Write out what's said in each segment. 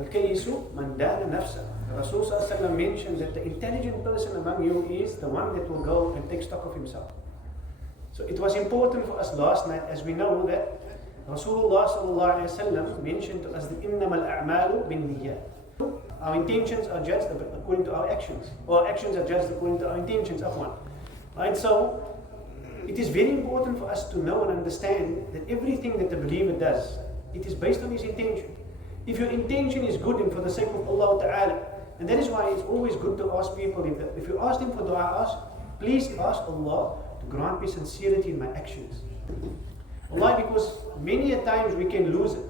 Al-Kayyisu man dana nafsa. Rasul mentioned that the intelligent person among you is the one that will go and take stock of himself. So it was important for us last night, as we know that Rasulullah mentioned to us that innamal a'malu bin niyyat. Our intentions are judged according to our actions, or actions are judged according to our intentions of one. Right? So it is very important for us to know and understand that everything that the believer does, it is based on his intention. If your intention is good and for the sake of Allah Ta'ala, and that is why it's always good to ask people, if you ask them for dua, please ask Allah to grant me sincerity in my actions. Why? Because many a times we can lose it.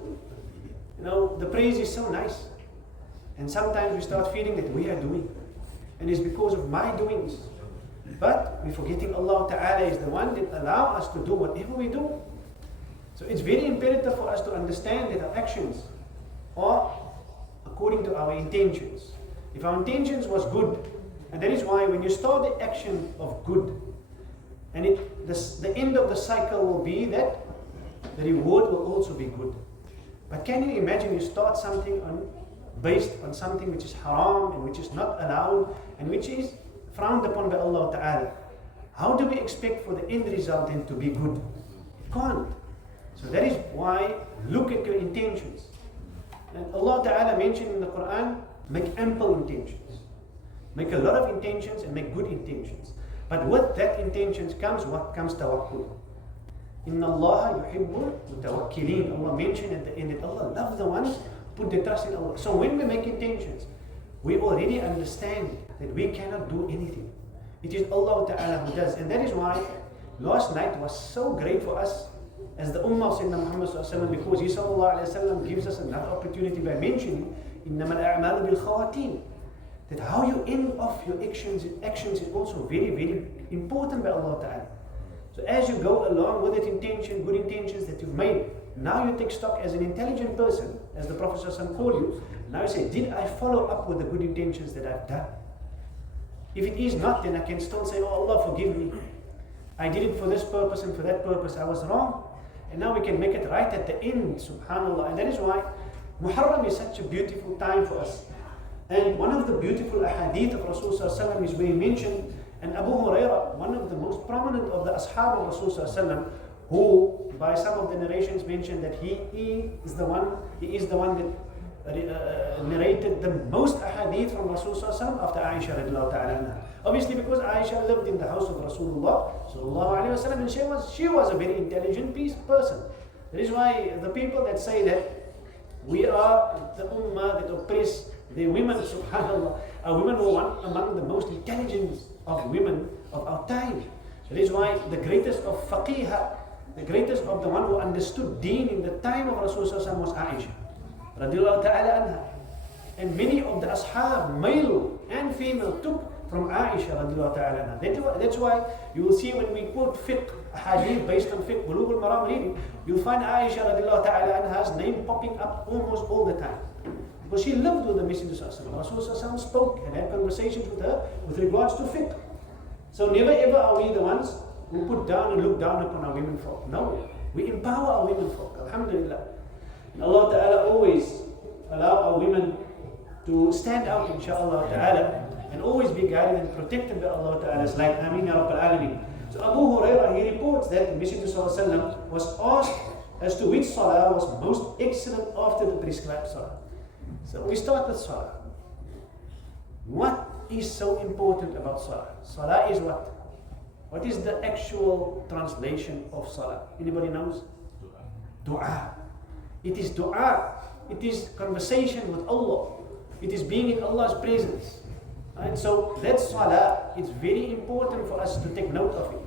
You know, the praise is so nice. And sometimes we start feeling that we are doing. And it's because of my doings. But we're forgetting Allah Ta'ala is the one that allows us to do whatever we do. So it's very imperative for us to understand that our actions are according to our intentions. If our intentions was good, and that is why when you start the action of good, and the end of the cycle will be that the reward will also be good. But can you imagine you start something based on something which is haram and which is not allowed and which is frowned upon by Allah Ta'ala? How do we expect for the end result then to be good? It can't. So that is why look at your intentions. And Allah Ta'ala mentioned in the Quran, make ample intentions. Make a lot of intentions and make good intentions. But with that intentions comes what comes tawakkul. Inna Allah yuhibbul mutawakkilin. Allah mentioned at the end that Allah loves the ones who put their trust in Allah. So when we make intentions, we already understand that we cannot do anything. It is Allah Ta'ala who does. And that is why last night was so great for us as the Ummah of Sayyidina Muhammad Sallallahu because He Sallallahu Alaihi Wasallam gives us another opportunity by mentioning innamal a'malu bil khawatim. That how you end off your actions is also very, very important by Allah Ta'ala. So as you go along with that intention, good intentions that you've made, now you take stock as an intelligent person, as the Prophet ﷺ called you. Now you say, did I follow up with the good intentions that I've done? If it is not, then I can still say, oh Allah, forgive me. I did it for this purpose and for that purpose. I was wrong. And now we can make it right at the end, subhanAllah. And that is why Muharram is such a beautiful time for us. And one of the beautiful ahadith of Rasulullah is where he mentioned, and Abu Hurairah, one of the most prominent of the ashab of Rasulullah, who by some of the narrations mentioned that he is the one that narrated the most ahadith from Rasulullah after Aisha radiallahu ta'ala anha. Obviously because Aisha lived in the house of Rasulullah sallallahu alayhi wa sallam, and she was a very intelligent person. That is why the people that say that we are the ummah that oppress the women, subhanAllah, our women were one among the most intelligent of women of our time. That is why the greatest of faqihah, the greatest of the one who understood deen in the time of Rasulullah was Aisha radiallahu ta'ala anha. And many of the ashab, male and female, took from Aisha radiallahu ta'ala anha. That's why you will see when we quote fiqh, hadith based on fiqh, Bulugh al-Maram reading, you'll find Aisha radiallahu ta'ala anha's name popping up almost all the time. Because she lived with the Messenger Sallallahu Alaihi Wasallam. Rasulullah spoke and had conversations with her with regards to fiqh. So never ever are we the ones who put down and look down upon our women folk. No, we empower our women folk. Alhamdulillah. And Allah Ta'ala always allow our women to stand out, inshaAllah Ta'ala, and always be guided and protected by Allah Ta'ala's light. Ameen Ya Rabbal Alameen. So Abu Hurairah, he reports that the Messenger Sallallahu Alaihi Wasallam was asked as to which salah was most excellent after the prescribed salah. So we start with Salah. What is so important about Salah? Salah is what? What is the actual translation of Salah? Anybody knows? Dua. It is dua. It is conversation with Allah. It is being in Allah's presence. And so that Salah, it's very important for us to take note of it.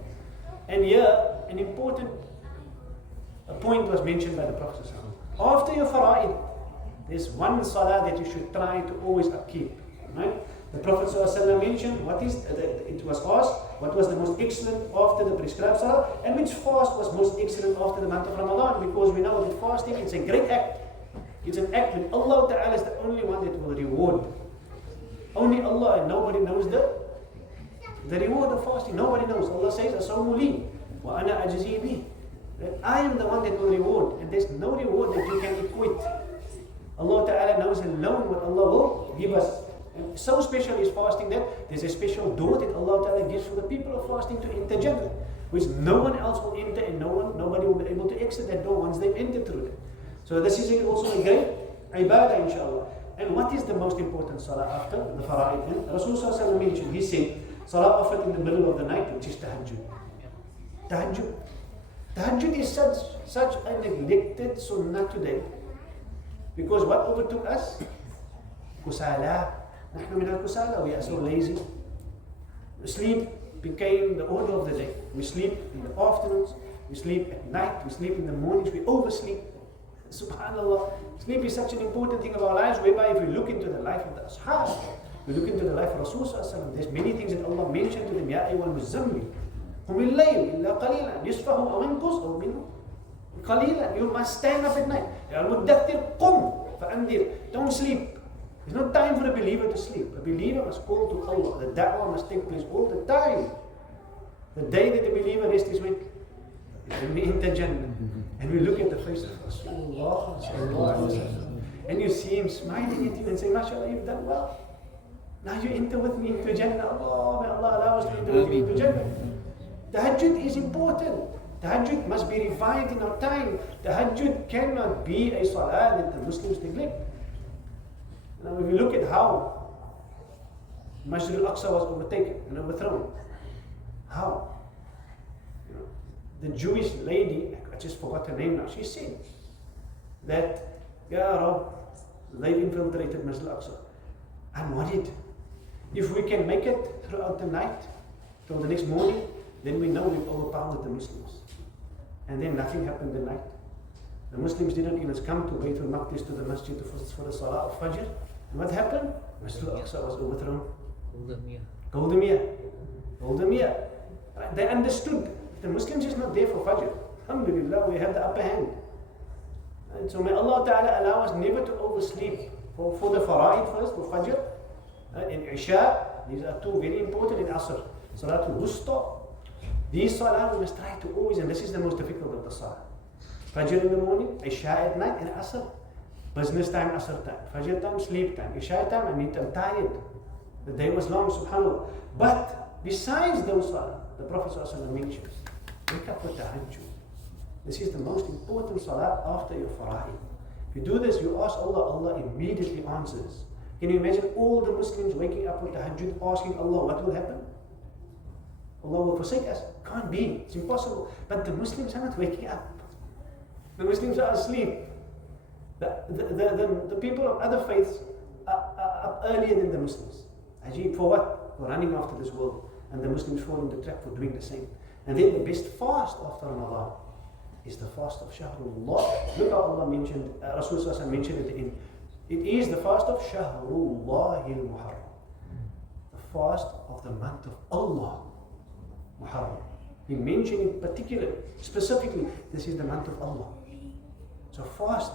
And here, an important point was mentioned by the Prophet. After your fara'id, there's one salah that you should try to always upkeep. Right? The Prophet ﷺ mentioned it was asked what was the most excellent after the prescribed salah, and which fast was most excellent after the month of Ramadan, because we know that fasting, it's a great act. It's an act that Allah Ta'ala is the only one that will reward. Only Allah, and nobody knows the reward of fasting. Nobody knows. Allah says, As-sawmu li wa ana ajzi bih. That I am the one that will reward, and there's no reward that you can equate Allah Ta'ala knows alone what Allah will give us. And so special is fasting that there's a special door that Allah Ta'ala gives for the people of fasting to enter Jannah, which no one else will enter, and nobody will be able to exit that door once they've entered through it. So this is also a great ibadah, inshallah. And what is the most important salah after the fara'id? And Rasulullah mentioned, he said, salah offered in the middle of the night, which is tahajjud. Tahajjud. Tahajjud is such a neglected sunnah today. Because what overtook us? Kusala. نحن من الكسالى. We are so lazy. Sleep became the order of the day. We sleep in the afternoons, we sleep at night, we sleep in the mornings, we oversleep. Subhanallah. Sleep is such an important thing of our lives, whereby if we look into the life of the Ashab, we look into the life of Rasulullah, there's many things that Allah mentioned to them. Ya ayyuhal muzammil, qum al-layl illa qalilan, nisfahu aw inqus aw minhu qalilan. You must stand up at night. Ya al-muddaththir, qum fa'andir. Don't sleep. There's no time for a believer to sleep. A believer must call to Allah. The da'wah must take place all the time. The day that the believer rests is when we enter Jannah. And we look at the face of Rasulullah, and you see him smiling at you and say, MashaAllah, you've done well. Now you enter with me into Jannah. Allah, may Allah allow us to enter with you into Jannah. Tahajjud is important. Tahajjud must be revived in our time. Tahajjud cannot be a salah that the Muslims neglect. Now if you look at how Masjid al-Aqsa was overtaken and overthrown, how? The Jewish lady, I just forgot her name now, she said that, Ya Rab, they've infiltrated Masjid al-Aqsa. I'm worried. If we can make it throughout the night, till the next morning, then we know we've overpowered the Muslims. And then nothing happened the night. The Muslims didn't even come to Baytul Maqdis, to the Masjid for the Salah of Fajr. And what happened? Masjid al-Aqsa was overthrown. Goldemir. They understood. The Muslims is not there for Fajr. Alhamdulillah, we have the upper hand. And so may Allah Ta'ala allow us never to oversleep. For the fara'id first, for Fajr, and Isha, these are two very important, in Asr. Salatul Wusta. These salah we must try to always, and this is the most difficult of the salah. Fajr in the morning, Isha at night, and Asr. Business time, Asr time. Fajr time, sleep time. Isha time, I'm tired. The day was long, subhanAllah. But besides those salah, the Prophet ﷺ mentions, wake up with tahajjud. This is the most important salah after your fara'id. If you do this, you ask Allah, Allah immediately answers. Can you imagine all the Muslims waking up with tahajjud, asking Allah, what will happen? Allah will forsake us. Can't be. It's impossible. But the Muslims are not waking up. The Muslims are asleep. The people of other faiths are up earlier than the Muslims. Ajib, for what? For running after this world. And the Muslims fall in the trap for doing the same. And then the best fast after Ramadan is the fast of Shahrullah. Look how Allah mentioned, Rasulullah mentioned at the end. It is the fast of Shahrullah al-Muharram. The fast of the month of Allah, Muharram. He mentioned it particularly, specifically, this is the month of Allah. So fast,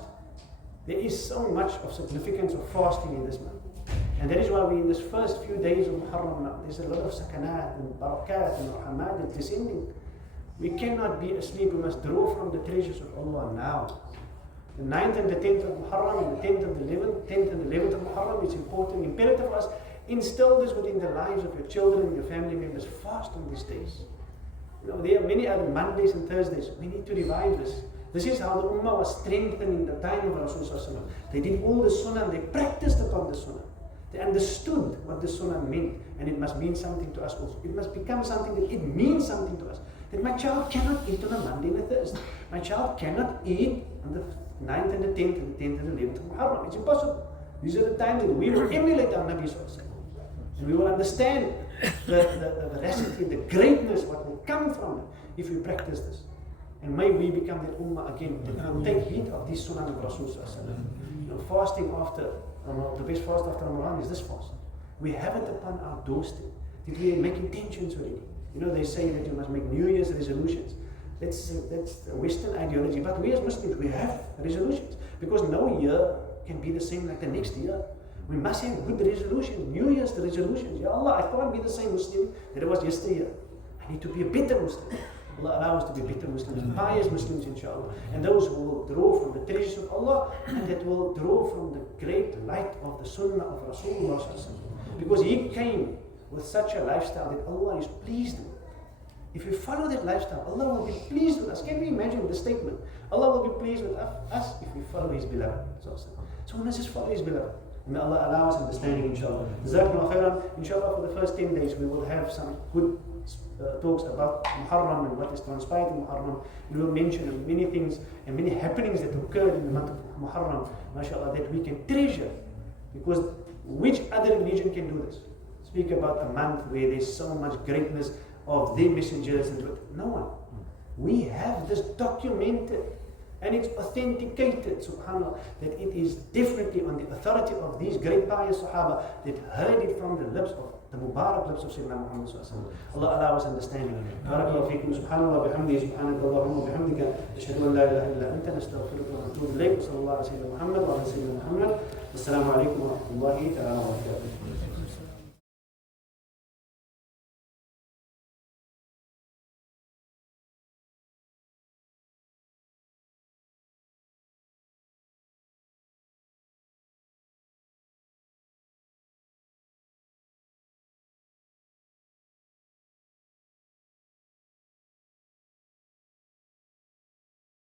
there is so much of significance of fasting in this month. And that is why we in this first few days of Muharram now, there's a lot of sakanat and barakat and rahmat and descending. We cannot be asleep, we must draw from the treasures of Allah now. The 9th and the 10th of Muharram and the 10th and the 10th and the 11th of Muharram is important, imperative for us. Instill this within the lives of your children and your family members. Fast on these days. You know, there are many other Mondays and Thursdays. We need to revive this. This is how the Ummah was strengthened in the time of Rasulullah. They did all the Sunnah and they practiced upon the Sunnah. They understood what the Sunnah meant, and it must mean something to us also. It must become something that it means something to us. That my child cannot eat on a Monday and a Thursday. My child cannot eat on the 9th and the 10th and the 10th and the 11th of Muharram. It's impossible. These are the times that we will emulate our Nabi Sallallahu Alaihi Wasallam. And we will understand the veracity, the greatness, what will come from it if we practice this. And may we become that Ummah again that will take heed of this Sunnah of Rasulullah. You know, fasting after the best fast after Ramadan is this fast. We have it upon our doorstep. Did we make intentions already? You know, they say that you must make New Year's resolutions. That's a Western ideology. But we as Muslims, we have resolutions. Because no year can be the same like the next year. We must have good resolutions, New Year's resolutions. Ya Allah, I can't be the same Muslim that I was yesterday. I need to be a better Muslim. Allah allow us to be better Muslims, pious Muslims inshallah, and those who will draw from the treasures of Allah and that will draw from the great light of the Sunnah of Rasulullah sallallahu alaihi wasallam. Because he came with such a lifestyle that Allah is pleased with. If we follow that lifestyle, Allah will be pleased with us. Can we imagine the statement? Allah will be pleased with us if we follow His beloved. So we must just follow His beloved. May Allah allow us understanding, inshallah. JAZAKALLAHU KHAIRAN. Inshallah, for the first 10 days, we will have some good talks about Muharram and what is transpired in Muharram. We will mention many things and many happenings that occurred in the month of Muharram, mashallah, that we can treasure. Because which other religion can do this? Speak about a month where there's so much greatness of their messengers and no one. We have this documented and it's authenticated, subhanAllah, that it is definitely on the authority of these great pious Sahaba that heard it from the lips of the Mubarak lips of Sayyidina Muhammad sallallahu alaihi wasallam. Allah allow us understanding. Barakallahu feekum, subhanallah, bihamdihi, subhanaka Allahumma bihamdika, ashhadu an la ilaha illa anta, nastaghfiruka wa natubu ilayk, sallallahu ala Sayyidina Muhammad wa ala Sayyidina Muhammad. Assalamu alaikum wa rahmatullahi ta'ala wa barakatuh.